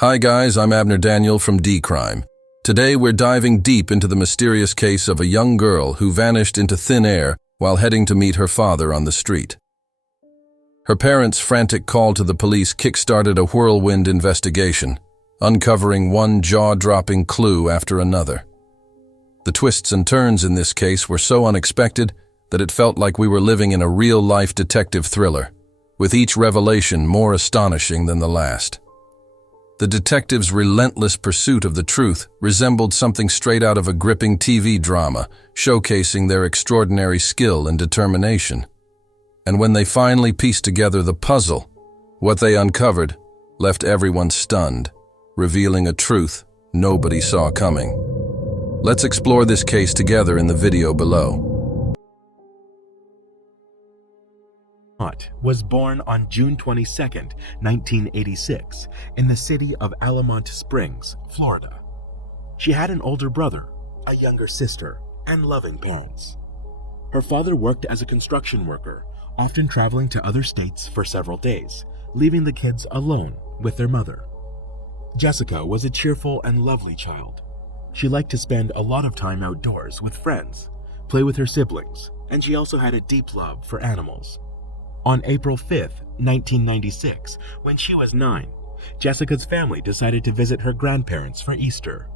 Hi guys, I'm Abner Daniel from dcrime. Today we're diving deep into the mysterious case of a young girl who vanished into thin air while heading to meet her father on the street. Her parents' frantic call to the police kick-started a whirlwind investigation, uncovering one jaw-dropping clue after another. The twists and turns in this case were so unexpected that it felt like we were living in a real-life detective thriller, with each revelation more astonishing than the last. The detectives' relentless pursuit of the truth resembled something straight out of a gripping TV drama, showcasing their extraordinary skill and determination. And when they finally pieced together the puzzle, what they uncovered left everyone stunned, revealing a truth nobody saw coming. Let's explore this case together in the video below. Was born on June 22, 1986, in the city of Allamont Springs, Florida. She had an older brother, a younger sister, and loving parents. Her father worked as a construction worker, often traveling to other states for several days, leaving the kids alone with their mother. Jessica was a cheerful and lovely child. She liked to spend a lot of time outdoors with friends, play with her siblings, and she also had a deep love for animals. On April 5, 1996, when she was 9, Jessica's family decided to visit her grandparents for Easter.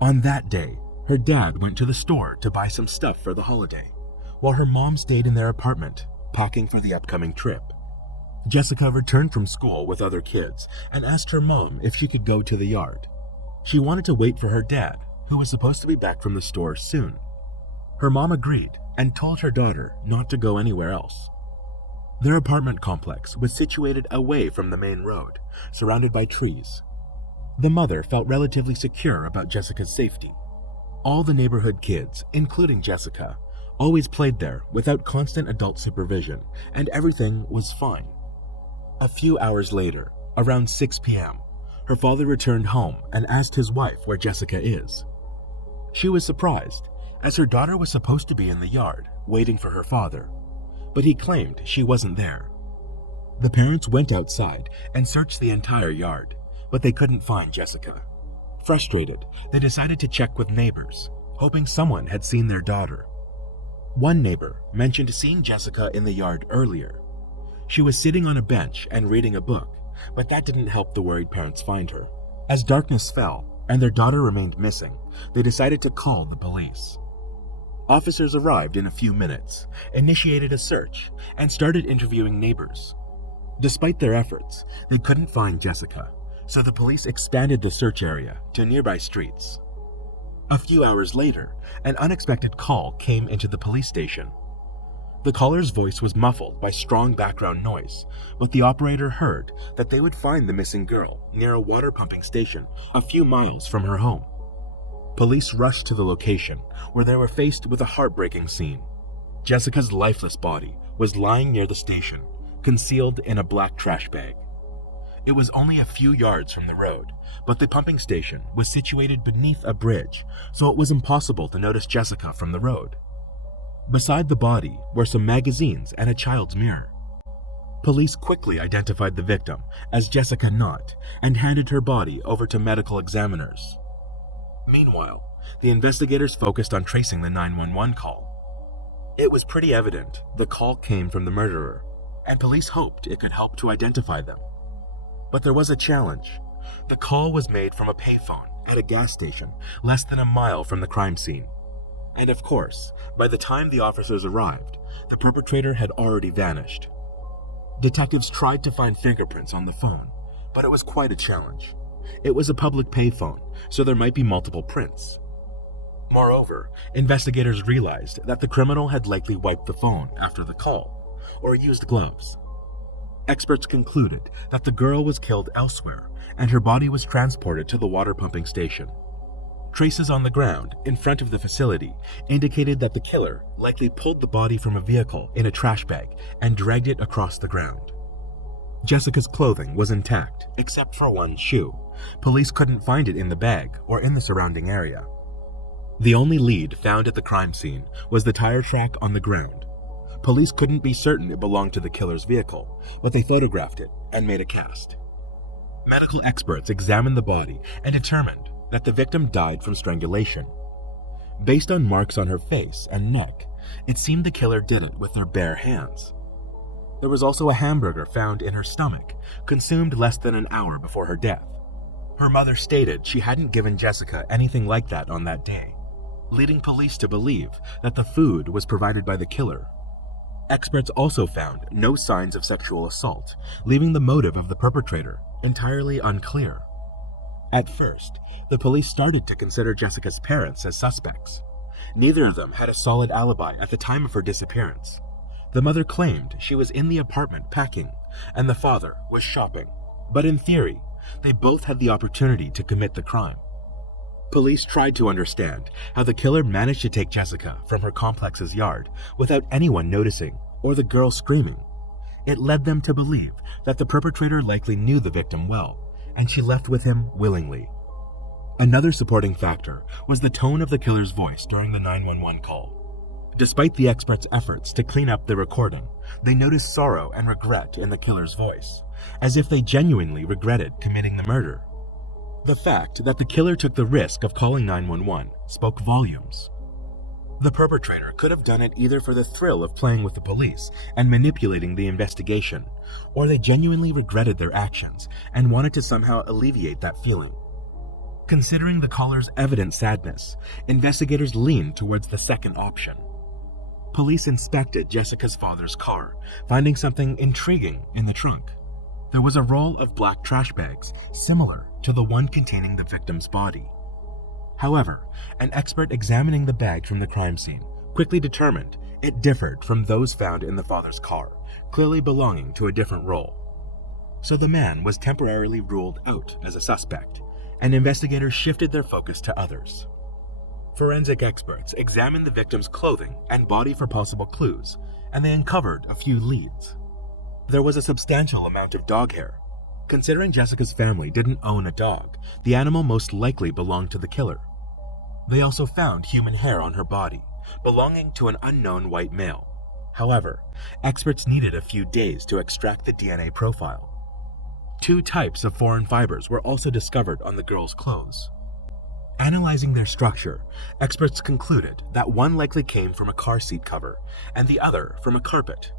On that day, her dad went to the store to buy some stuff for the holiday, while her mom stayed in their apartment, packing for the upcoming trip. Jessica returned from school with other kids and asked her mom if she could go to the yard. She wanted to wait for her dad, who was supposed to be back from the store soon. Her mom agreed and told her daughter not to go anywhere else. Their apartment complex was situated away from the main road, surrounded by trees. The mother felt relatively secure about Jessica's safety. All the neighborhood kids, including Jessica, always played there without constant adult supervision, and everything was fine. A few hours later, around 6 p.m., her father returned home and asked his wife where Jessica is. She was surprised, as her daughter was supposed to be in the yard, waiting for her father, but he claimed she wasn't there. The parents went outside and searched the entire yard, but they couldn't find Jessica. Frustrated, they decided to check with neighbors, hoping someone had seen their daughter. One neighbor mentioned seeing Jessica in the yard earlier. She was sitting on a bench and reading a book, but that didn't help the worried parents find her. As darkness fell and their daughter remained missing, they decided to call the police. Officers arrived in a few minutes, initiated a search, and started interviewing neighbors. Despite their efforts, they couldn't find Jessica, so the police expanded the search area to nearby streets. A few hours later, an unexpected call came into the police station. The caller's voice was muffled by strong background noise, but the operator heard that they would find the missing girl near a water pumping station a few miles from her home. Police rushed to the location, where they were faced with a heartbreaking scene. Jessica's lifeless body was lying near the station, concealed in a black trash bag. It was only a few yards from the road, but the pumping station was situated beneath a bridge, so it was impossible to notice Jessica from the road. Beside the body were some magazines and a child's mirror. Police quickly identified the victim as Jessica Knott and handed her body over to medical examiners. Meanwhile, the investigators focused on tracing the 911 call. It was pretty evident the call came from the murderer, and police hoped it could help to identify them. But there was a challenge. The call was made from a payphone at a gas station less than a mile from the crime scene. And of course, by the time the officers arrived, the perpetrator had already vanished. Detectives tried to find fingerprints on the phone, but it was quite a challenge. It was a public payphone, so there might be multiple prints. Moreover, investigators realized that the criminal had likely wiped the phone after the call, or used gloves. Experts concluded that the girl was killed elsewhere, and her body was transported to the water pumping station. Traces on the ground in front of the facility indicated that the killer likely pulled the body from a vehicle in a trash bag and dragged it across the ground. Jessica's clothing was intact, except for one shoe. Police couldn't find it in the bag or in the surrounding area. The only lead found at the crime scene was the tire track on the ground. Police couldn't be certain it belonged to the killer's vehicle, but they photographed it and made a cast. Medical experts examined the body and determined that the victim died from strangulation. Based on marks on her face and neck, it seemed the killer did it with their bare hands. There was also a hamburger found in her stomach, consumed less than an hour before her death. Her mother stated she hadn't given Jessica anything like that on that day, leading police to believe that the food was provided by the killer. Experts also found no signs of sexual assault, leaving the motive of the perpetrator entirely unclear. At first, the police started to consider Jessica's parents as suspects. Neither of them had a solid alibi at the time of her disappearance. The mother claimed she was in the apartment packing, and the father was shopping. But in theory, they both had the opportunity to commit the crime. Police tried to understand how the killer managed to take Jessica from her complex's yard without anyone noticing or the girl screaming. It led them to believe that the perpetrator likely knew the victim well, and she left with him willingly. Another supporting factor was the tone of the killer's voice during the 911 call. Despite the experts' efforts to clean up the recording, they noticed sorrow and regret in the killer's voice, as if they genuinely regretted committing the murder. The fact that the killer took the risk of calling 911 spoke volumes. The perpetrator could have done it either for the thrill of playing with the police and manipulating the investigation, or they genuinely regretted their actions and wanted to somehow alleviate that feeling. Considering the caller's evident sadness, investigators leaned towards the second option. Police inspected Jessica's father's car, finding something intriguing in the trunk. There was a roll of black trash bags similar to the one containing the victim's body. However, an expert examining the bag from the crime scene quickly determined it differed from those found in the father's car, clearly belonging to a different roll. So the man was temporarily ruled out as a suspect, and investigators shifted their focus to others. Forensic experts examined the victim's clothing and body for possible clues, and they uncovered a few leads. There was a substantial amount of dog hair. Considering Jessica's family didn't own a dog, the animal most likely belonged to the killer. They also found human hair on her body, belonging to an unknown white male. However, experts needed a few days to extract the DNA profile. 2 types of foreign fibers were also discovered on the girl's clothes. Analyzing their structure, experts concluded that one likely came from a car seat cover and the other from a carpet.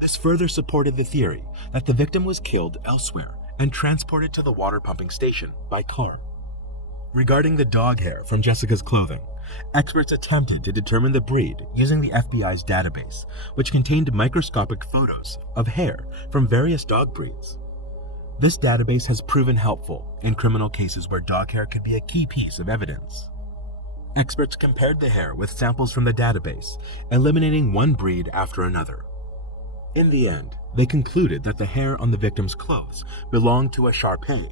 This further supported the theory that the victim was killed elsewhere and transported to the water pumping station by car. Regarding the dog hair from Jessica's clothing, experts attempted to determine the breed using the FBI's database, which contained microscopic photos of hair from various dog breeds. This database has proven helpful in criminal cases where dog hair could be a key piece of evidence. Experts compared the hair with samples from the database, eliminating one breed after another. In the end, they concluded that the hair on the victim's clothes belonged to a Shar-Pei.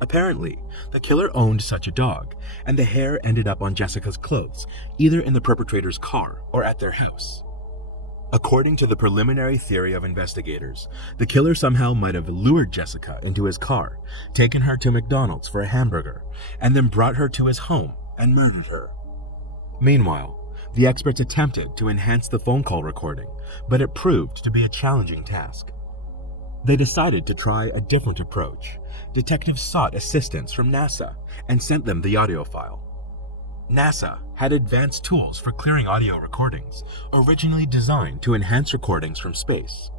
Apparently, the killer owned such a dog, and the hair ended up on Jessica's clothes, either in the perpetrator's car or at their house. According to the preliminary theory of investigators, the killer somehow might have lured Jessica into his car, taken her to McDonald's for a hamburger, and then brought her to his home and murdered her. Meanwhile, the experts attempted to enhance the phone call recording, but it proved to be a challenging task. They decided to try a different approach. Detectives sought assistance from NASA and sent them the audio file. NASA had advanced tools for clearing audio recordings, originally designed to enhance recordings from space.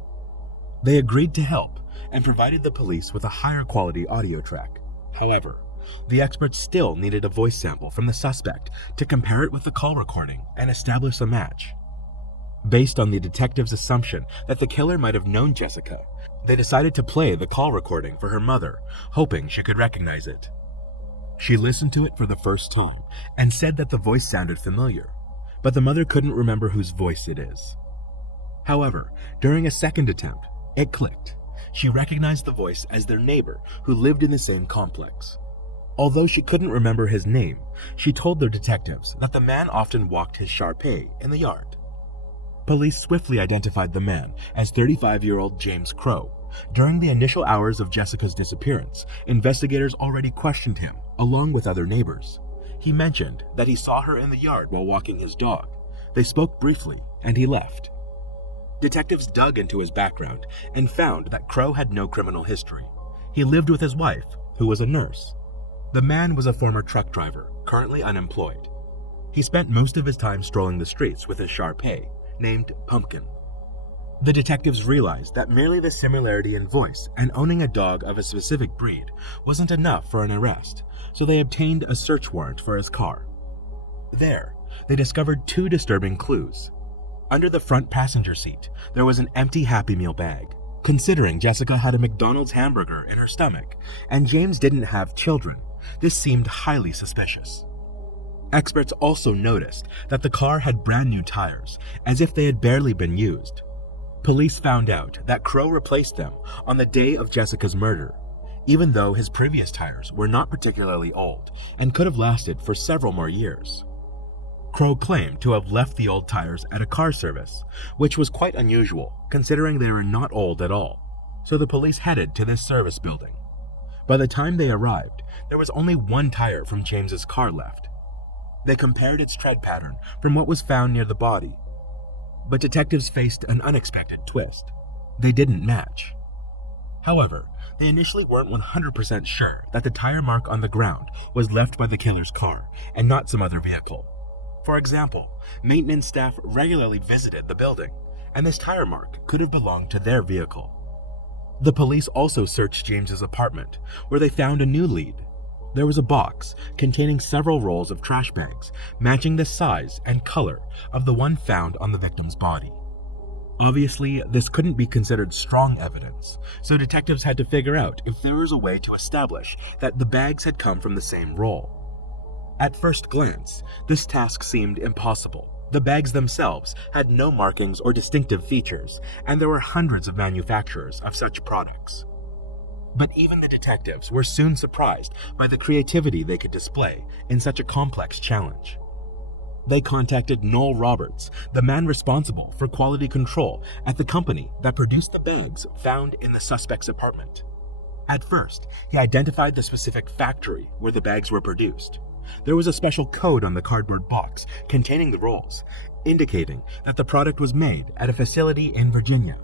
They agreed to help and provided the police with a higher quality audio track. However, the experts still needed a voice sample from the suspect to compare it with the call recording and establish a match. Based on the detectives' assumption that the killer might have known Jessica, they decided to play the call recording for her mother, hoping she could recognize it. She listened to it for the first time and said that the voice sounded familiar, but the mother couldn't remember whose voice it is. However, during a second attempt, it clicked. She recognized the voice as their neighbor who lived in the same complex. Although she couldn't remember his name, she told their detectives that the man often walked his Shar-Pei in the yard. Police swiftly identified the man as 35-year-old James Crow. During the initial hours of Jessica's disappearance, investigators already questioned him, along with other neighbors. He mentioned that he saw her in the yard while walking his dog. They spoke briefly, and he left. Detectives dug into his background and found that Crow had no criminal history. He lived with his wife, who was a nurse. The man was a former truck driver, currently unemployed. He spent most of his time strolling the streets with his Shar-Pei, named Pumpkin. The detectives realized that merely the similarity in voice and owning a dog of a specific breed wasn't enough for an arrest, so they obtained a search warrant for his car. There, they discovered two disturbing clues. Under the front passenger seat, there was an empty Happy Meal bag. Considering Jessica had a McDonald's hamburger in her stomach and James didn't have children, this seemed highly suspicious. Experts also noticed that the car had brand new tires, as if they had barely been used. Police found out that Crow replaced them on the day of Jessica's murder, even though his previous tires were not particularly old and could have lasted for several more years. Crow claimed to have left the old tires at a car service, which was quite unusual considering they were not old at all, so the police headed to this service building. By the time they arrived, there was only one tire from James's car left. They compared its tread pattern from what was found near the body, but detectives faced an unexpected twist. They didn't match. However, they initially weren't 100% sure that the tire mark on the ground was left by the killer's car and not some other vehicle. For example, maintenance staff regularly visited the building, and this tire mark could have belonged to their vehicle. The police also searched James's apartment, where they found a new lead. There was a box containing several rolls of trash bags, matching the size and color of the one found on the victim's body. Obviously, this couldn't be considered strong evidence, so detectives had to figure out if there was a way to establish that the bags had come from the same roll. At first glance, this task seemed impossible. The bags themselves had no markings or distinctive features, and there were hundreds of manufacturers of such products. But even the detectives were soon surprised by the creativity they could display in such a complex challenge. They contacted Noel Roberts, the man responsible for quality control at the company that produced the bags found in the suspect's apartment. At first, he identified the specific factory where the bags were produced. There was a special code on the cardboard box containing the rolls, indicating that the product was made at a facility in Virginia.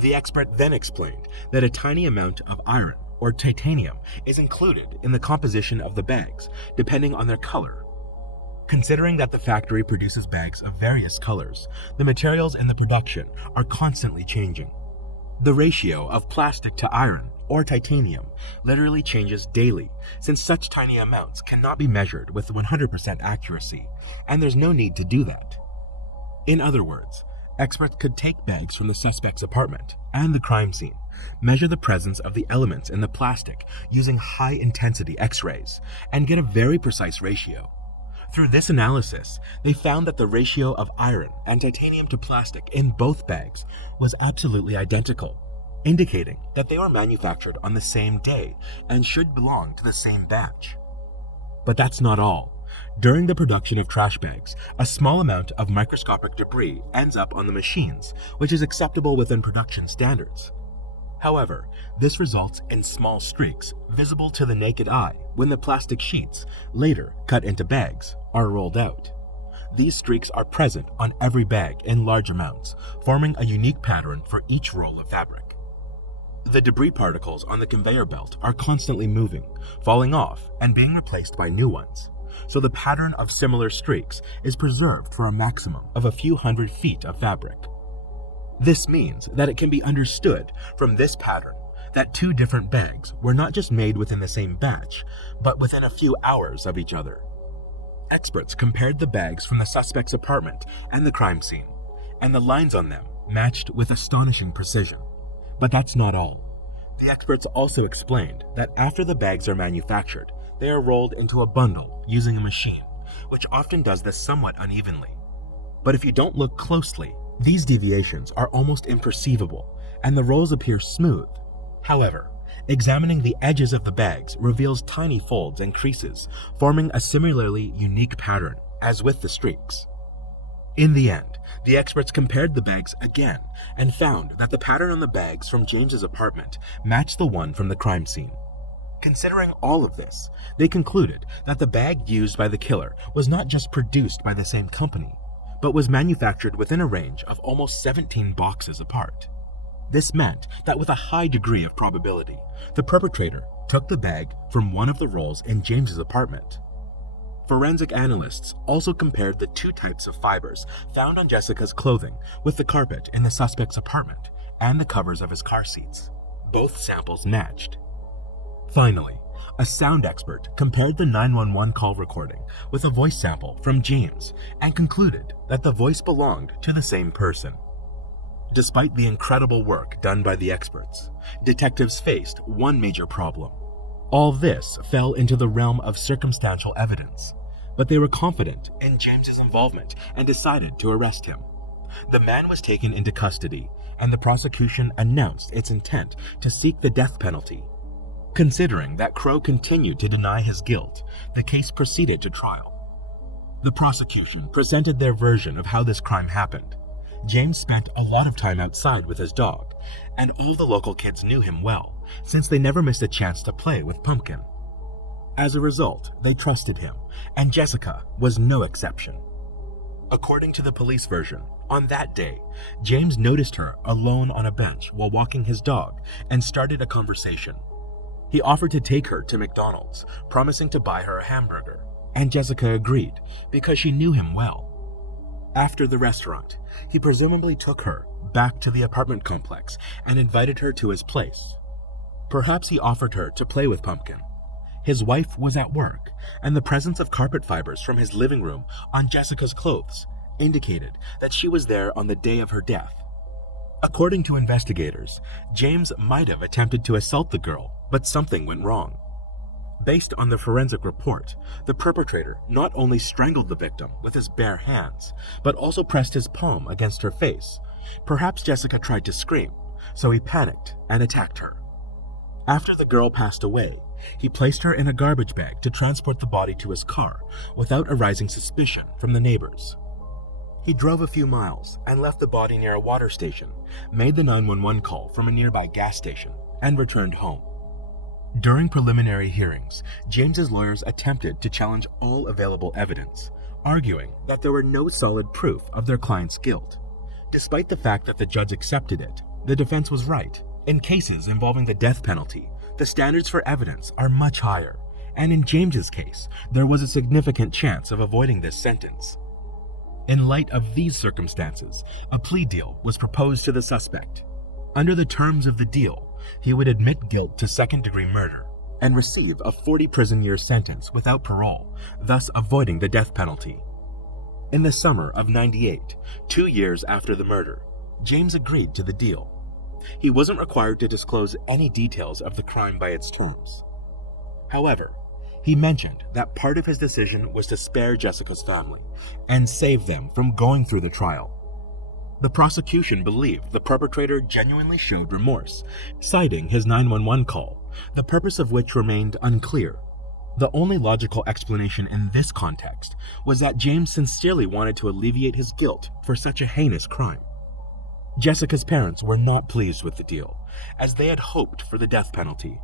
The expert then explained that a tiny amount of iron or titanium is included in the composition of the bags, depending on their color. Considering that the factory produces bags of various colors, the materials in the production are constantly changing. The ratio of plastic to iron or titanium literally changes daily, since such tiny amounts cannot be measured with 100% accuracy, and there's no need to do that. In other words, experts could take bags from the suspect's apartment and the crime scene, measure the presence of the elements in the plastic using high-intensity X-rays, and get a very precise ratio. Through this analysis, they found that the ratio of iron and titanium to plastic in both bags was absolutely identical, indicating that they were manufactured on the same day and should belong to the same batch. But that's not all. During the production of trash bags, a small amount of microscopic debris ends up on the machines, which is acceptable within production standards. However, this results in small streaks visible to the naked eye when the plastic sheets, later cut into bags, are rolled out. These streaks are present on every bag in large amounts, forming a unique pattern for each roll of fabric. The debris particles on the conveyor belt are constantly moving, falling off, and being replaced by new ones, so the pattern of similar streaks is preserved for a maximum of a few hundred feet of fabric. This means that it can be understood from this pattern that two different bags were not just made within the same batch, but within a few hours of each other. Experts compared the bags from the suspect's apartment and the crime scene, and the lines on them matched with astonishing precision. But that's not all. The experts also explained that after the bags are manufactured, they are rolled into a bundle using a machine, which often does this somewhat unevenly. But if you don't look closely, these deviations are almost imperceivable, and the rolls appear smooth. However, examining the edges of the bags reveals tiny folds and creases, forming a similarly unique pattern, as with the streaks. In the end, the experts compared the bags again and found that the pattern on the bags from James's apartment matched the one from the crime scene. Considering all of this, they concluded that the bag used by the killer was not just produced by the same company, but was manufactured within a range of almost 17 boxes apart. This meant that with a high degree of probability, the perpetrator took the bag from one of the rolls in James's apartment. Forensic analysts also compared the two types of fibers found on Jessica's clothing with the carpet in the suspect's apartment and the covers of his car seats. Both samples matched. Finally, a sound expert compared the 911 call recording with a voice sample from James and concluded that the voice belonged to the same person. Despite the incredible work done by the experts, detectives faced one major problem. All this fell into the realm of circumstantial evidence, but they were confident in James's involvement and decided to arrest him. The man was taken into custody, and the prosecution announced its intent to seek the death penalty. Considering that Crowe continued to deny his guilt, the case proceeded to trial. The prosecution presented their version of how this crime happened. James spent a lot of time outside with his dog, and all the local kids knew him well, since they never missed a chance to play with Pumpkin. As a result, they trusted him, and Jessica was no exception. According to the police version, on that day, James noticed her alone on a bench while walking his dog and started a conversation. He offered to take her to McDonald's, promising to buy her a hamburger, and Jessica agreed because she knew him well. After the restaurant, he presumably took her back to the apartment complex and invited her to his place. Perhaps he offered her to play with Pumpkin. His wife was at work, and the presence of carpet fibers from his living room on Jessica's clothes indicated that she was there on the day of her death. According to investigators, James might have attempted to assault the girl, but something went wrong. Based on the forensic report, the perpetrator not only strangled the victim with his bare hands, but also pressed his palm against her face. Perhaps Jessica tried to scream, so he panicked and attacked her. After the girl passed away, he placed her in a garbage bag to transport the body to his car without arousing suspicion from the neighbors. He drove a few miles and left the body near a water station, made the 911 call from a nearby gas station, and returned home. During preliminary hearings, James's lawyers attempted to challenge all available evidence, arguing that there were no solid proof of their client's guilt. Despite the fact that the judge accepted it, the defense was right. In cases involving the death penalty, the standards for evidence are much higher, and in James's case, there was a significant chance of avoiding this sentence. In light of these circumstances, a plea deal was proposed to the suspect. Under the terms of the deal, he would admit guilt to second-degree murder and receive a 40 prison year sentence without parole, thus avoiding the death penalty. In the summer of '98, 2 years after the murder, James agreed to the deal. He wasn't required to disclose any details of the crime by its terms. However, he mentioned that part of his decision was to spare Jessica's family and save them from going through the trial. The prosecution believed the perpetrator genuinely showed remorse, citing his 911 call, the purpose of which remained unclear. The only logical explanation in this context was that James sincerely wanted to alleviate his guilt for such a heinous crime. Jessica's parents were not pleased with the deal, as they had hoped for the death penalty.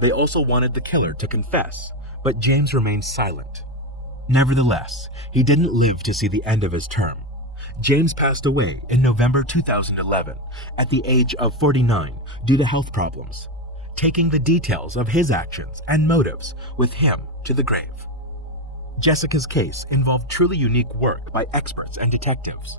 They also wanted the killer to confess, but James remained silent. Nevertheless, he didn't live to see the end of his term. James passed away in November 2011 at the age of 49 due to health problems, taking the details of his actions and motives with him to the grave. Jessica's case involved truly unique work by experts and detectives.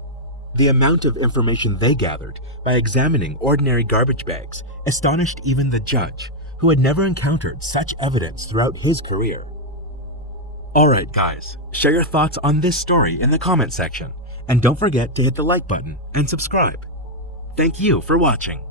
The amount of information they gathered by examining ordinary garbage bags astonished even the judge, who had never encountered such evidence throughout his career. Alright guys, share your thoughts on this story in the comment section, and don't forget to hit the like button and subscribe. Thank you for watching.